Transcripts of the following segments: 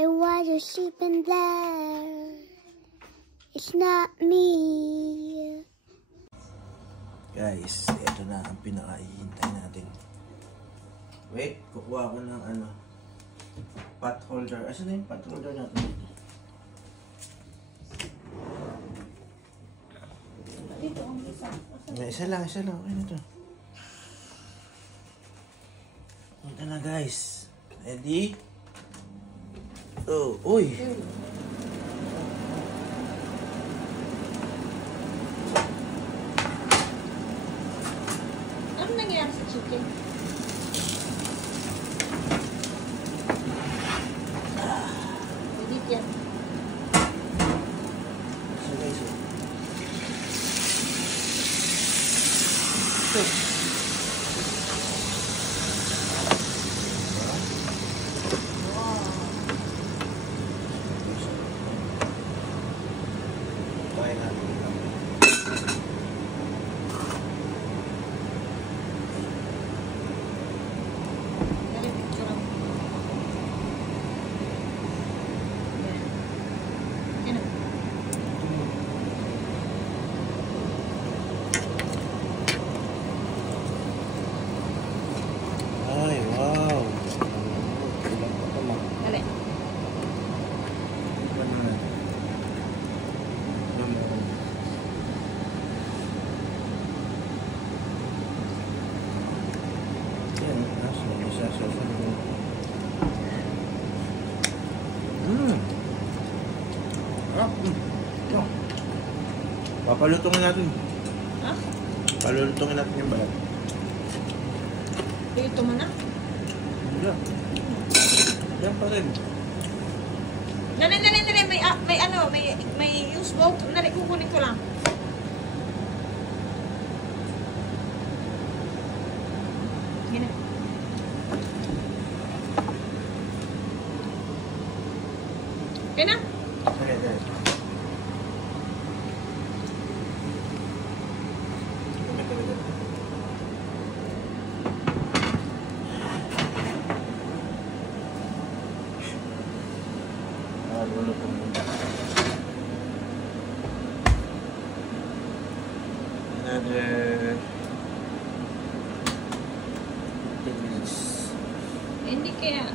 And while you're sleeping there, it's not me. Guys, ito na ang pinaka-ihintay natin. Wait, kukuha ko ng ano, pot holder. Asan na yung pot holder natin? Dito ang isa. Isa lang. Okay na to. Ito na guys. Ready? Oh, uy! Ano nangyayari sa chicken? Edit yan. So guys, papalutungin natin. Ha? Palulutungin natin yung balat. Dito mo na? Yan. Yan pa rin. Nari. May use boat. Nari, kukunin ko lang. Gina. Okay na? Okay, guys. Another 10 minutes. Hindi kaya.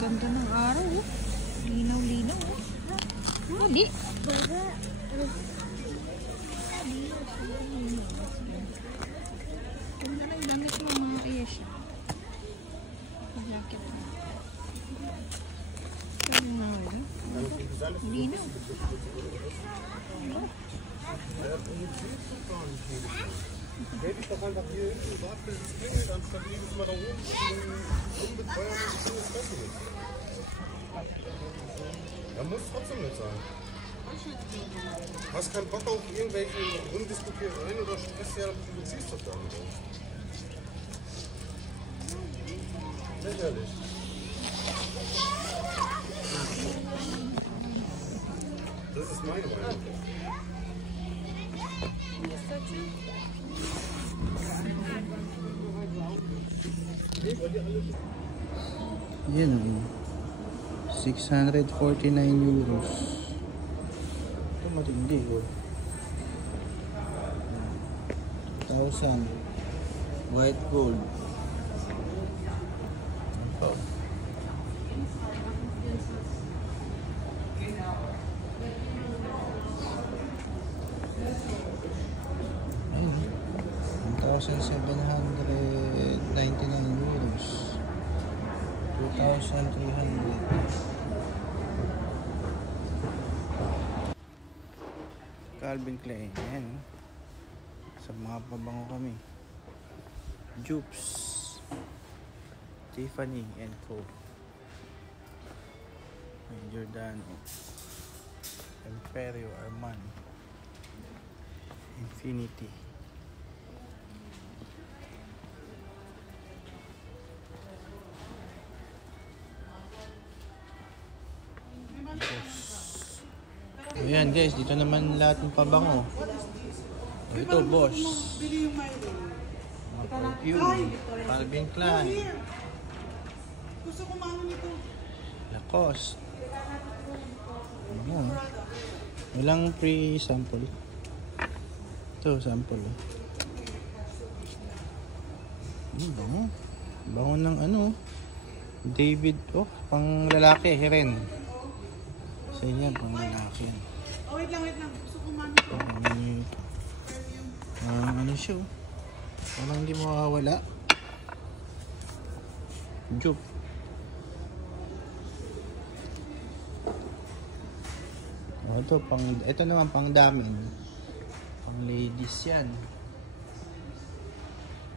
Ganda ng araw. Oh. Linaw-linaw. Oh. Hindi. Ganda na yung damit mo mga kayesya. Jacket mo. Sabi nga wala. Linaw. Hätte ich doch einfach hier hinten gewartet, bis es klingelt, anstatt jedes Mal da oben unbeteuert und schönes Treffen ist. Da muss trotzdem nicht sein. Hast keinen Bock auf irgendwelche Rumdiskutierereien oder Stress, ja, du ziehst doch gar nicht aus. Lächerlich. Das ist meine Meinung. Yan o. 649 euros. Ito matindi o. 1,000. White gold. Ito. Ayun. 1,799 euros. 2,300. Calvin Klein. Ayan. Sa mga pabango kami. Jupes. Tiffany & Co. Giordano. Imperio Armani. Infinity. Ayan guys, dito naman lahat ng pabango. Ito, Boss. Perfume. Calvin Klein. Gusto ko mano nito. Lacoste. Ano? Walang free sample. Ito, sample. Bango. Bango ng ano. David. Oh, pang lalaki. Heren. Sa inyo, pang lalaki. Oh, wait lang. Gusto ko mami. Ano siya, oh. Parang hindi makakawala. Joke. Oh, ito naman pang damin. Pang ladies yan.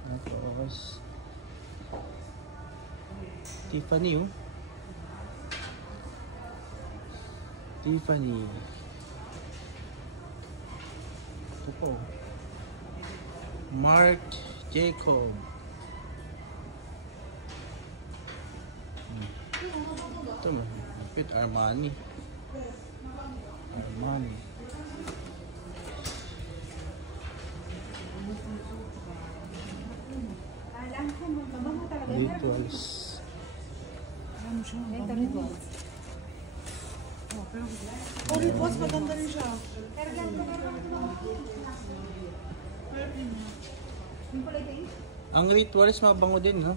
Tapos Tiffany, oh. Tiffany. Ito po. Marc Jacob. Ito mo. Armani. Rituals. Oh, rituals, maganda rin siya. Ang rituals mabango din, no?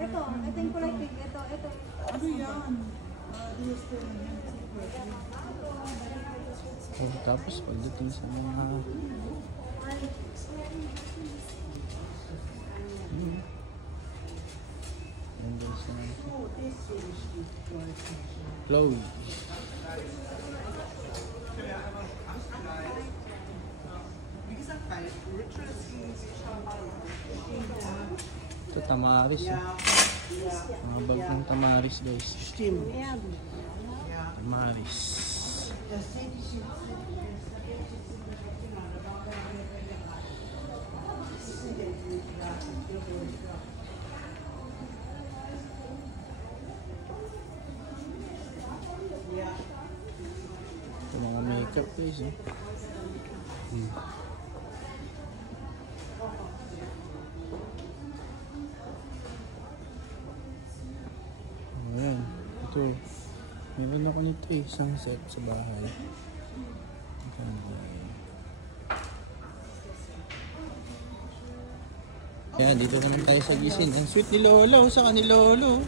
Ito yung kulay pink. Ito. Ano yan? Tapos pagdating sa mga Chloe. Ito tamaris, eh. Mga bag ng tamaris, guys. Tamaris. Ito mga makeup, guys, eh. Ayan, ito. Meron ako nito, eh, isang set sa bahay. Ayan, dito naman tayo sa Gisin. Ang sweet ni Lolo, saka ni Lolo.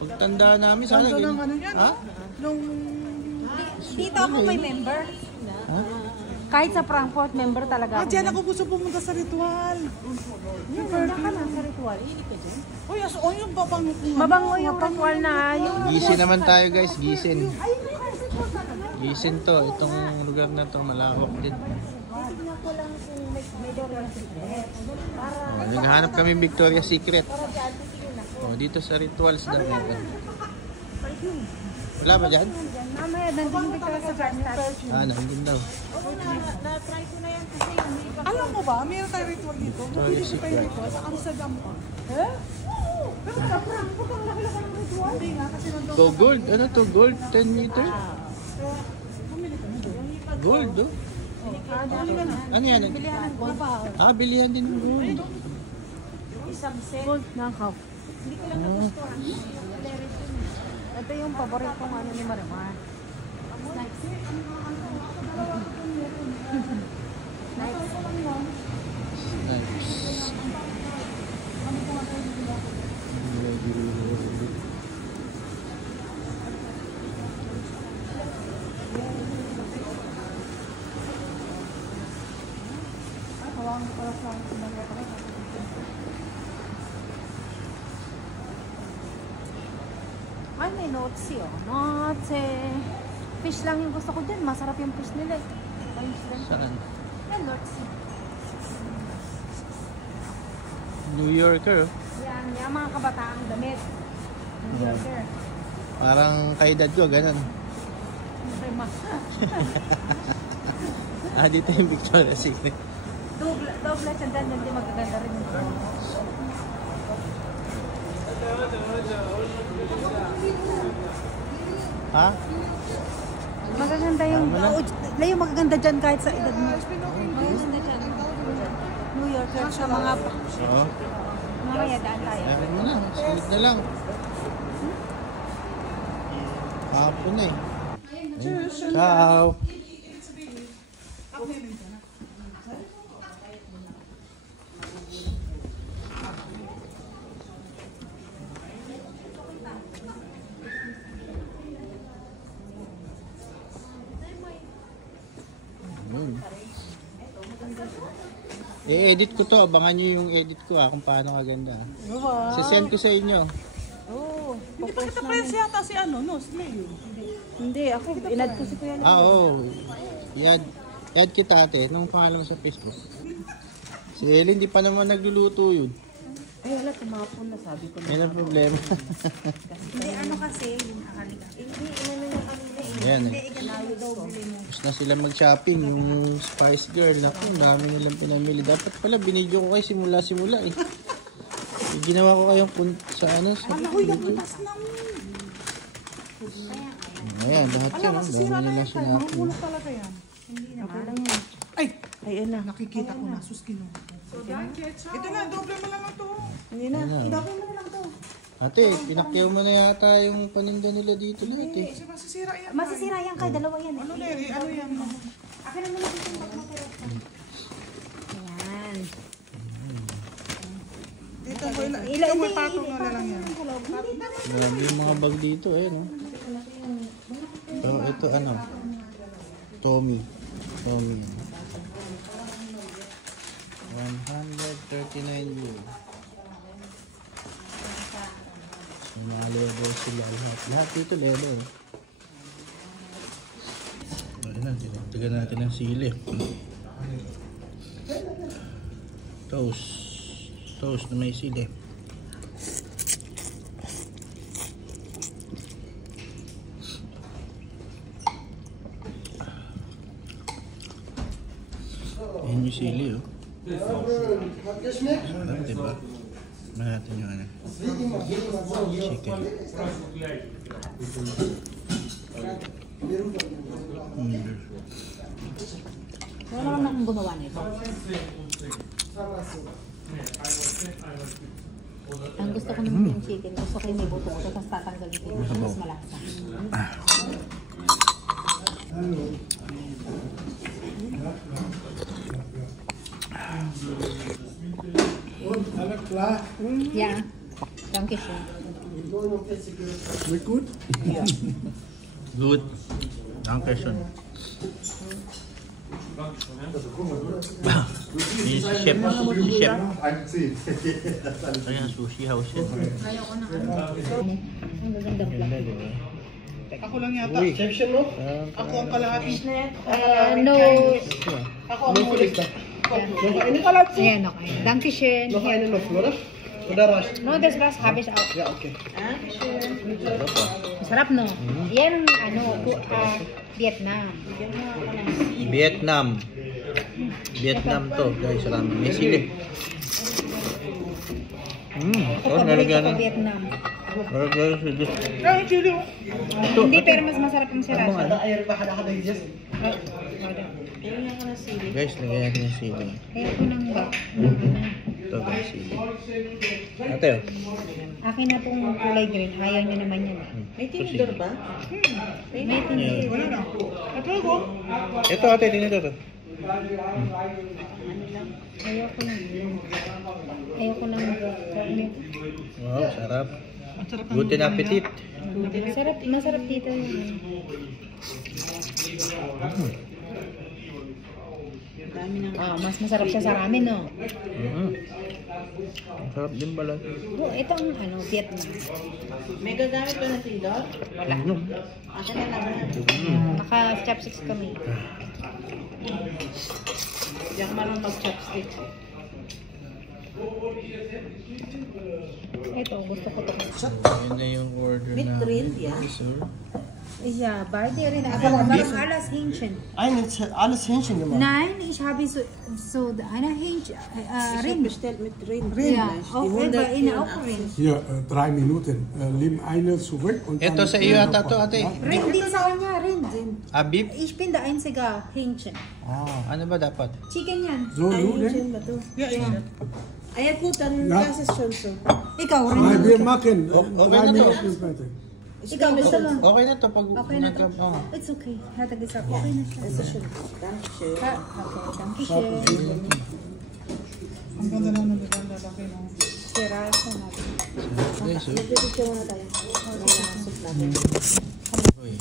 Pagtanda namin, sana ganyan. Ha? Dito ako may member. Ha? Kahit sa Frankfurt, member talaga ako. Diyan ako gusto pumunta sa ritual. Diyan ka lang sa ritual. Hindi ka dyan. Uy, yung babango ko. Mabango yung ritual na yung... Gisin naman tayo, guys. Gisin. Gisin to. Itong lugar na to malawak din. Tignan ko lang kung may Victoria's Secret. Para... Naghahanap kami Victoria's Secret. Dito sa rituals daw. Wala ba dyan? Mamaya, nandun yung Victoria's Secret. Nandun daw. Na-try ko na yan kasi yung makeup. Alam mo ba, mayroon tayo ritual dito. Mabili ko pa yung ritual sa Amsterdam pa. Pero sa Frankfurt, ang laki-laki ng ritual. Hindi nga, kasi nandun. To gold. Ano to gold? 10 meter? Gold, oh. Ano yan? Bilihan ng gold. Bilihan din ng gold. Isang set. Gold na cup. Hindi ko lang nagustuhan. Ito yung paboritong ano ni Marimar. Nice. Ay, may notsi, oh. Notsi. Fish lang yung gusto ko dyan. Masarap yung fish nila, eh. Saan? Yan, notsi. New Yorker, oh. Yan, yung mga kabataang damit. New Yorker. Parang kaedad ko, ganun. Rima. Dito yung Victoria's Secret. Doble siya dyan. Hindi magaganda rin ito. Ha? Magaganda yung... Layo magaganda dyan kahit sa edad mo. Magaganda dyan. New Yorker sa mga... Oo. Mamaya daan tayo. Meron mo na. Sulit na lang. Hapon na eh. Ciao. I-edit ko to, abangan nyo yung edit ko kung paano kaganda. Sasend ko sa inyo. Oo. Hindi pa kita friends yata si ano, no? Si Leo. Hindi, ako inad ko si Kuya. Oo. I-add kita ate, nung pangalan mo sa Facebook. Si Ellen, hindi pa naman nagluluto yun. Ay, wala, tumapon na sabi ko. Yan ang problema. Hindi, ano kasi, yung akaliga. Hindi, inano yung kanina eh. Ayan Hindi, eh. ikalayo doble mo. Tapos na sila mag-shopping, yung Spice Girl. Naku, dami nilang pinamili. Dapat pala, binidyo ko kayo simula-simula eh. Ginawa ko kayong sa ano. Sa Huy, nagbutas ng... ayan, lahat Alam, yun. masisira Dami na nila yan tayo. sinapin. Mahulog talaga yan. Hindi naman. Ay! Ay, na. Nakikita ko na, sus kinuha ko. Ito na, doble mo lang ito. Hindi na. Ayan. Idoble mo na lang to. Ate, pinakyaw mo na yata yung paninda nila dito lahat eh. Kasi masisira yan. Masisira yan kay dalawa yan. Ano Larry? Ano yan? Akin na muna dito yung bag mo pero. Ayan. Dito mo, ito mo patong na lang yan. Grabe yung mga bag dito eh, no? Pero ito ano? Tommy. Tommy. 139 euro. So, mga level sila lahat. Lahat dito level. Ayun na, tinagtagan natin ng sili. Toast. Toast na may sili. Ayan yung sili, oh. Sarap, diba? Tignan natin yung ano. Chicken. Wala naman akong gumawa nito. Ang gusto ko naman yung chicken. Gusto ko yung may buto. Tapos tatanggalin ko yung mas malasa. Ja, danke schön. Schmeckt gut? Good. Danke schön. Ini si chef. Si chef. Ayan, sushi house yan. Ang gagandang Ganda, diba? Ako lang yata. Ako ang kalahati. No. Ako ang huli. Ayan, okay. Danke schön. Noch eine noch, oder? Oder reicht? No, das was habe ich auch. Ja, okay. Masarap, no? Yan, ano, Vietnam. Vietnam. Vietnam to, guys. Salamat. May sili. Oh, nalagyan Paborito ko ng... Vietnam. Nalagyan ng sili. Ay, chili. Hindi, pero mas masarap yung sirasa. Ada air ba kada hijaz? Guys, lagyan natin ng sili. Kaya ko nang ba? Ito, guys, sili. Ate, oh. Akin na pong kulay green. Ayaw niya naman yan. May tinidor ba? May tinidor. Wala na. Ito ko. Ito, ate, tingnan ito. Ayaw ko lang. Ayaw ko lang. Wow, sarap. Masarap ang Good appetit. Masarap dito. Mas masarap siya sa ramen, no? Sarap din pala. Ito ang ano, Vietnam. May gagamit ba ng tinidor? Wala. Akin na lang. Naka-chopsticks kami. Hindi ako marunong mag-chopstick. Ito, gusto ko ito. Ayan na yung order Meat namin. grill, yeah. Sir. Ja, beide rin. Aber warum alles Hähnchen? Alles Hähnchen gemacht. Nein, ich habe so eine Hähnchen, Rind. Bestellt mit Rind. Ja, auch bei Ihnen auch Rind. Hier, 3 Minuten. Nimm eine zurück und dann... Ito sa iyo ata to, ate. Rind, die sa kanya, Rind. Abib? Ich bin der einzige Hähnchen. Ano ba dapat? Chicken yan. So, Nudeln? ba to? Ja, ito. Ayan po, Ja. das ist schon so. Ikaw, Nein, Rind. wir machen Okay 3 na to. Minuten weiter. Ikaw, gusto mo? Okay na to pag Okay na to? oh. It's okay. Hatag isa. Okay na siya. Ha? Okay, danke schön. Ang ganda na ng diba? Lalaki no? Sira sa natin. Guys, oh. Magpipicture muna tayo. Masuk natin. Uy.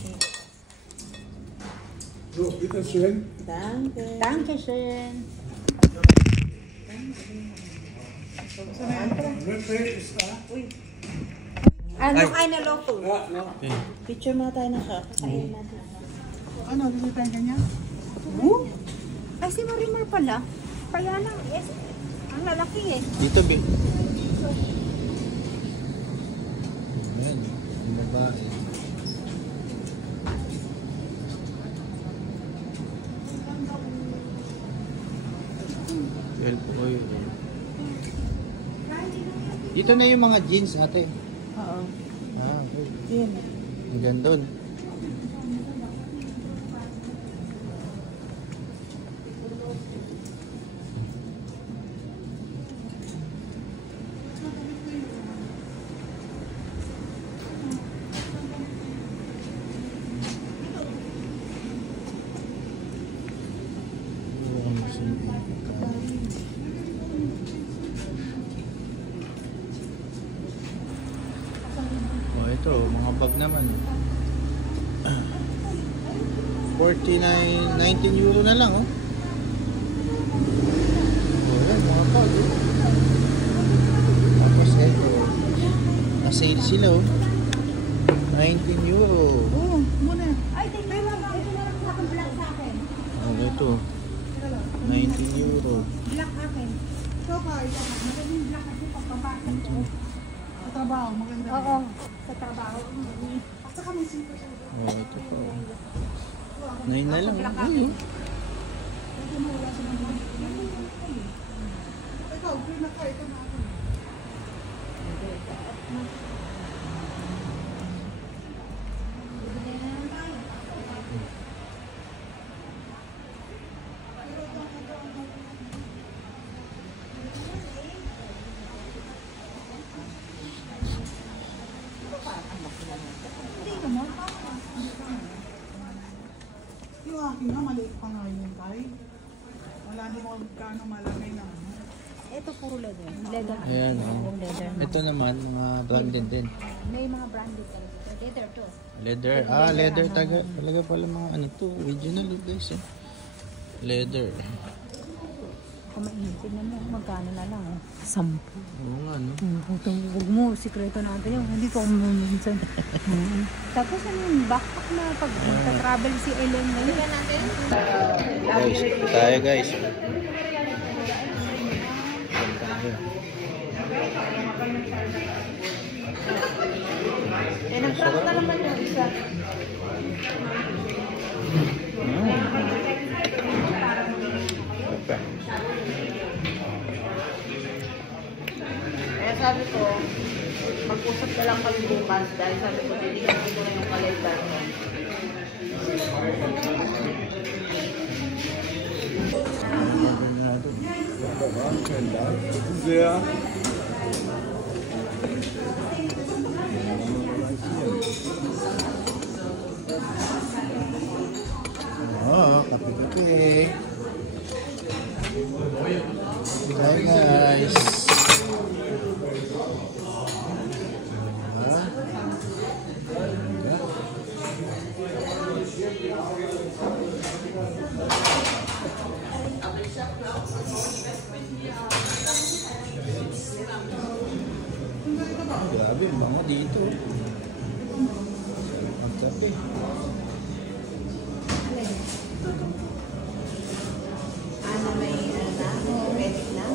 So, bitte schön. Danke. Danke schön. Ano kain na local? Picture muna tayo na siya. Kain natin. Ano, bibitayin ka niya? Ay, si Marimar pala. Kaya lang, yes. Ang lalaki eh. Dito, Bill. Ayan, yung babae. Dito na yung mga jeans, ate. Oo. Ah, okay. Yan. Ang ganda. Oh, ito, mga bag naman. 19 euro na lang, oh. Oh, yan, mga bag, oh. Tapos ito, na-sale sila, oh. 19 euro. Oo, muna. Ay, tingnan mo. Ito na lang sa akin. Black sa akin. Oh, ito. 19 euro. Black akin. Ikaw ba? Magandang black kasi pagpapakit ko. Sa trabaho, maganda. Oo. Sa trabaho. At saka may simple siya. Oh, ito pa, oh. 9 na lang, oh. Uy, oh. Ikaw, green na ka. Ito na ako. Yung akin nga, maliit pa nga yun, Tay. Wala din mo magkano malagay na ano. Ito puro leather. Leather. Ayan, oh. Yung leather. Ito naman, mga branded din. May mga branded talaga. Leather to. Leather. Ah, leather talaga pala mga ano to. Original guys, eh. Leather. Kung mainit, tignan mo. Magkano na lang. 10. Oo nga, no? Huwag mo. Sikreto natin yun. Hindi ko minsan. Tapos ano yung backpack na pag magta-travel si Ellen ngayon. Guys, tayo guys. Tayo. Eh, nag-travel na naman yung isa. Kaya sabi ko, mag-usap na lang kami bukas dahil sabi ko, titignan ko na yung kalendar ko. Sehr. Oh, kape-kape. Hi guys. Grabe, mga dito. Ang kape. Ano may ready na?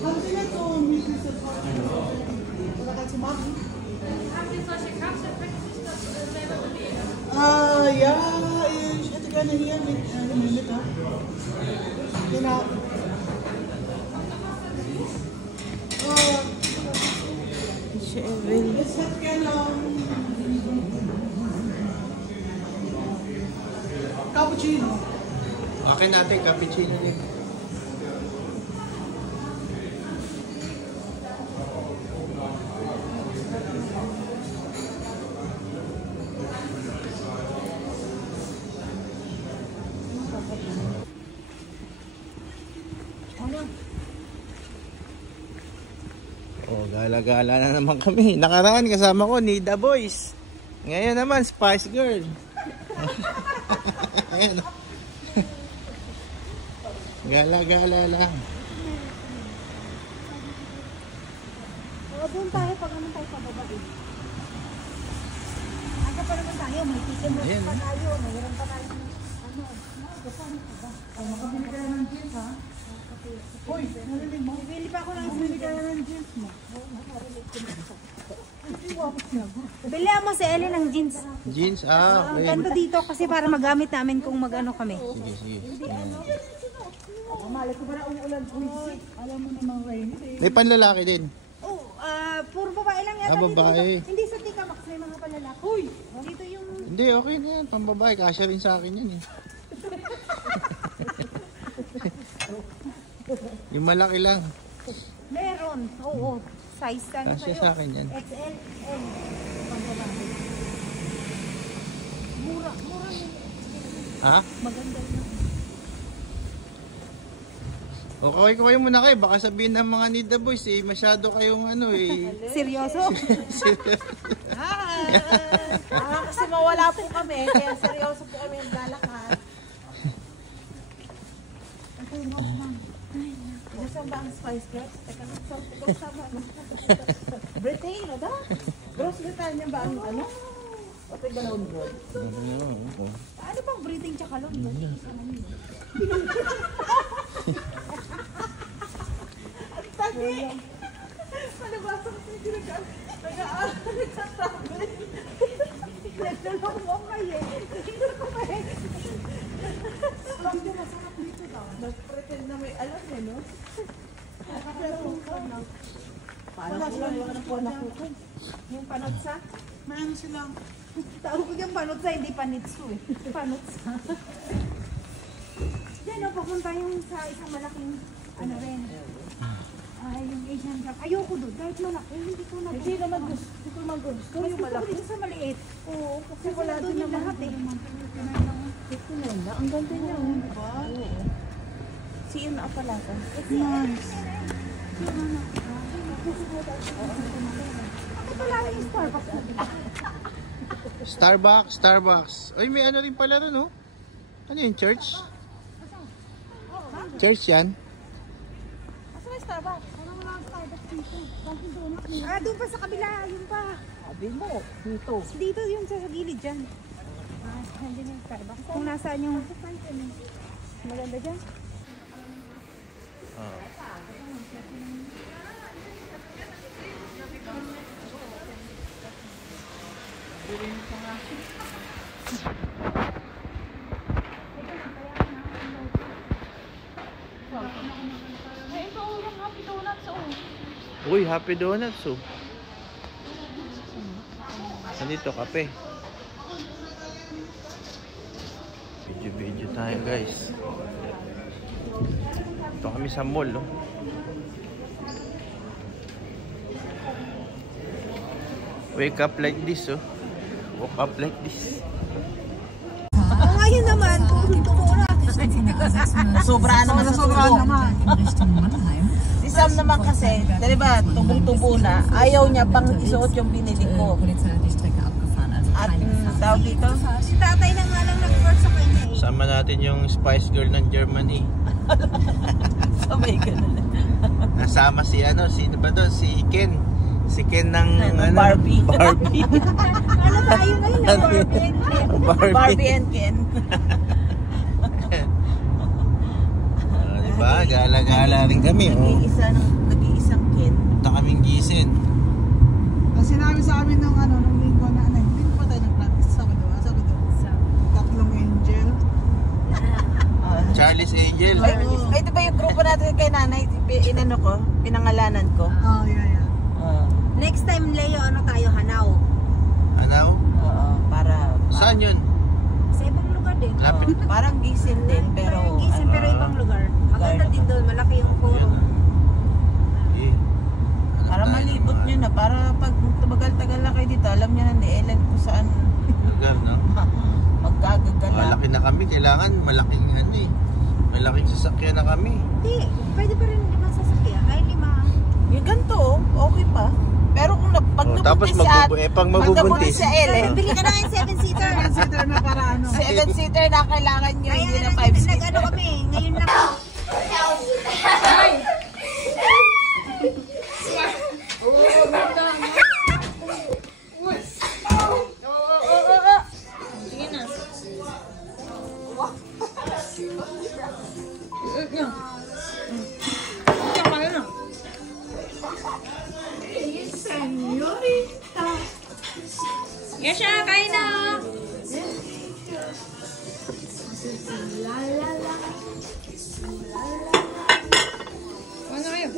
Haben Sie nicht so Müsli zu kaufen? Oder kannst du machen? Ja, ich hätte gerne hier mit in der Mitte. Genau. Ich hätte gerne Cappuccino. Akin natin, cappuccino din. Oh, gala-gala na naman kami. Nakaraan kasama ko, Nida Boys. Ngayon naman, Spice Girl. Ayan. Gala-gala lang. Doon tayo pag naman tayo pababa eh. Aga pa naman tayo, may ticket pa tayo, mayroon pa tayo. Ano, ay, makabili ka ng jeans ha? Uy, narinig mo? Bibili pa ako ng bibili ka ng jeans mo. Bili mo si Ellen ng jeans. Jeans? Ang Okay. ganda dito kasi para magamit namin kung mag-ano kami. Sige, sige. Mali ko ba na umuulan? Uy, alam mo naman rainy day. May panlalaki din. Oh, puro babae lang yata babae. dito. Hindi sa Tika Max, may mga palalaki. Uy, dito yung... Hindi, okay na yan. Pambabae. Kasya rin sa akin yan eh. Yung malaki lang. Meron, oo. Size ano Kasya sa'yo? sa akin yan. XL, M. Pambabae. Mura yun. Ha? Maganda yun. O kaway muna kayo. Baka sabihin ng mga Nida Boys eh. Masyado kayong ano eh. Seryoso? Kasi mawala po kami, kaya seryoso po kami ang lalakad. Gusto ba ang Spice Girls? Teka, sama na. Britain, o da? Gross Britannia ba ang ano? Pati galon road. Ano bang breathing tsaka lon? Tagi! Malabasa ko yung nag-aaral sa tabi. Nagdalong mo kayo. Nag-pretend na may alam eh, no? Parang kulang yung anak ko nakukan. Yung panotsa? Mayroon silang Tawag ko yung panotsa, hindi panitsu eh. Panotsa. Diyan o, papunta yung sa isang malaking ano rin. Yung Asian shop. Ayoko doon, kahit malaki, hindi ko na. Hindi naman gusto. Hindi ko naman gusto. Mas Yung gusto ko malaki. dito sa maliit. Oo, kasi Kasi wala wala din doon yung naman. lahat eh. Ito na lang. Ang ganda niya. Diba? Oo. Si Ian na pala ka. nice. Ako pala yung Starbucks. Starbucks. Uy, may ano rin pala rin, oh. Ano yun, church? Church yan? Asa may Starbucks? Doon pa sa kabila, yun pa. Sabi mo, dito. Dito yung sa gilid dyan. Nandiyan yung Starbucks. Kung nasaan yung maganda dyan. Uy, Happy Donuts, oh. Nandito, kape. Video tayo, guys. Ito kami sa mall, oh. Wake up like this, oh. Woke up like this. Ngayon naman, kung dito muna. Sobra naman sa Sobrang naman. Si Sam naman kasi, di ba, tubong-tubo na, ayaw niya pang isuot yung binili ko. At tawag dito, Si tatay na nga lang nag-work sa kanya eh. Sama natin yung Spice Girl ng Germany. sabay ka na. Nasama si ano, sino ba doon? Si Ken. Si Ken ng ano, Barbie. Barbie. Ano tayo ngayon na Barbie and Ken? Barbie and Ken. Diba? Gala-gala rin kami, oh. Nag-iisang Ken. Punta kaming Gisen. Ang sinabi sa amin nung linggo na hindi pa tayo nag-practice sa Sabado. Tatlong angel. Charlie's Angel. Ay, di ba yung grupo natin kay nanay, inano ko, pinangalanan ko? Oh, yeah. Next time, Leo, ano tayo, Hanaw? Ano? Oo, para... Saan yun? Sa ibang lugar din. Lapit. Parang Gisin din, pero ibang lugar. Maganda din doon, malaki yung forum. Eh. Para malibot nyo na, para pag tumagal-tagal na kayo dito, alam nyo na ni Ellen kung saan Lugar, no? magkagagala. Malaki na kami. Kailangan malaking ano eh. Malaking sasakyan na kami. Hindi, pwede pa rin 5 sasakyan. Ay, 5. Yung ganito, okay pa. Pero kung pag Tapos pag magbubuntis. si Ellen, Bili ka na nga yung 7-seater. 7-seater na para ano. 7-seater na kailangan nyo, Kaya hindi na na 5-seater. nag-ano kami, ngayon lang. Yasha, kain na! Ano kayo?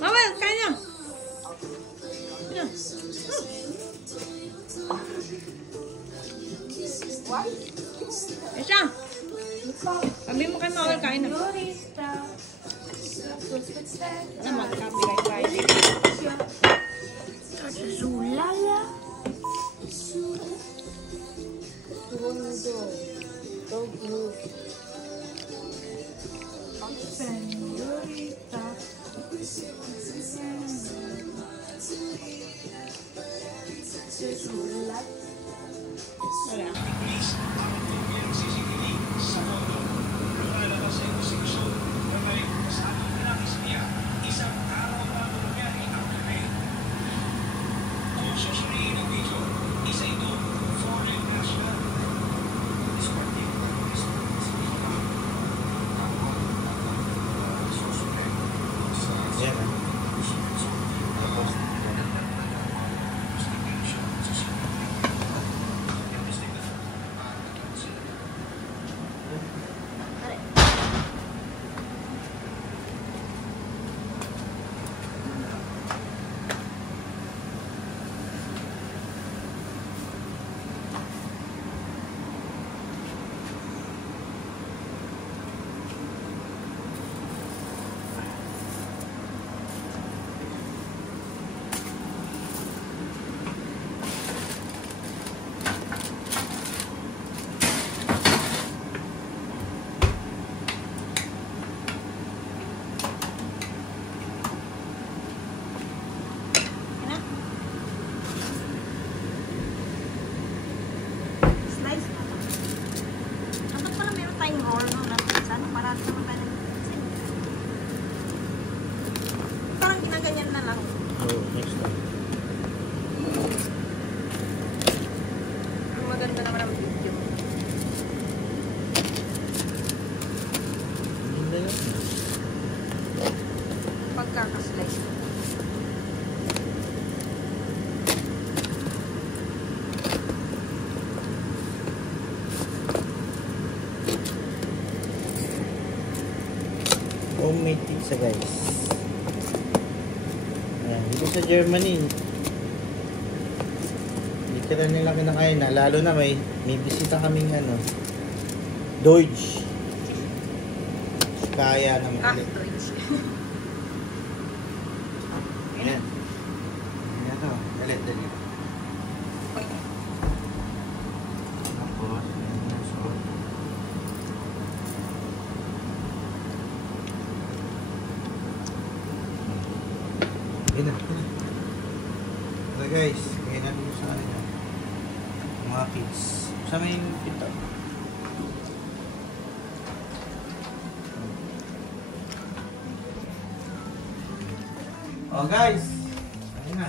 Mama, kain na! Esha! Sabi mo kay Mawal, kain na. Ano, mag-copyright tayo. Yan. Slice na. Dapat pala meron tayong horno na sana para sa mga parang ginaganyan na lang. Oh, next time. Ang maganda naman ang video. Ganda yun. Pagkakaslice ko. Homemade pizza, guys. Ayan, dito sa Germany, hindi ka na nila kinakain na. Lalo na may bisita kaming ano, Deutsch. Kaya naman ulit. Ayan. Ayan to. Dalit. Tapos, ayan na, so. Ayan na. So guys, kaya natin sa kanila. Mga kids. Sa may pinto. Oh guys! Ayun na.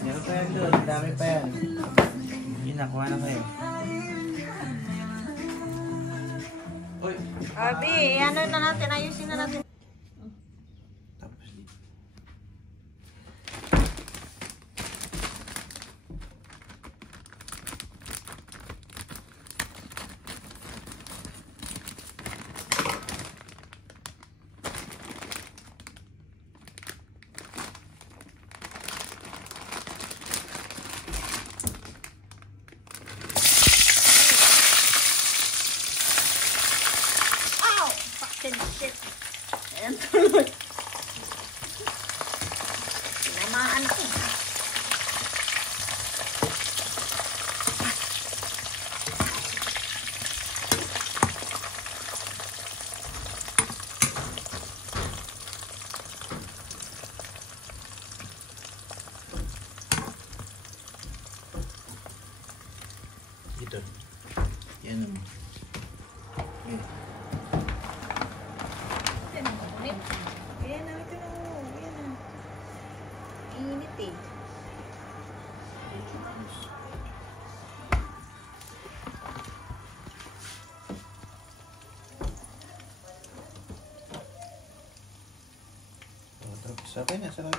Meron pa yan doon. Dami pa yan. Yun na, kuha na kayo. Uy! Abi, ano na natin, ayusin na natin. Tapos dito. Ito. Yan naman. Okay. Ayan na, ito na. Ayan na. Init eh. Tapos, okay na. Sarap.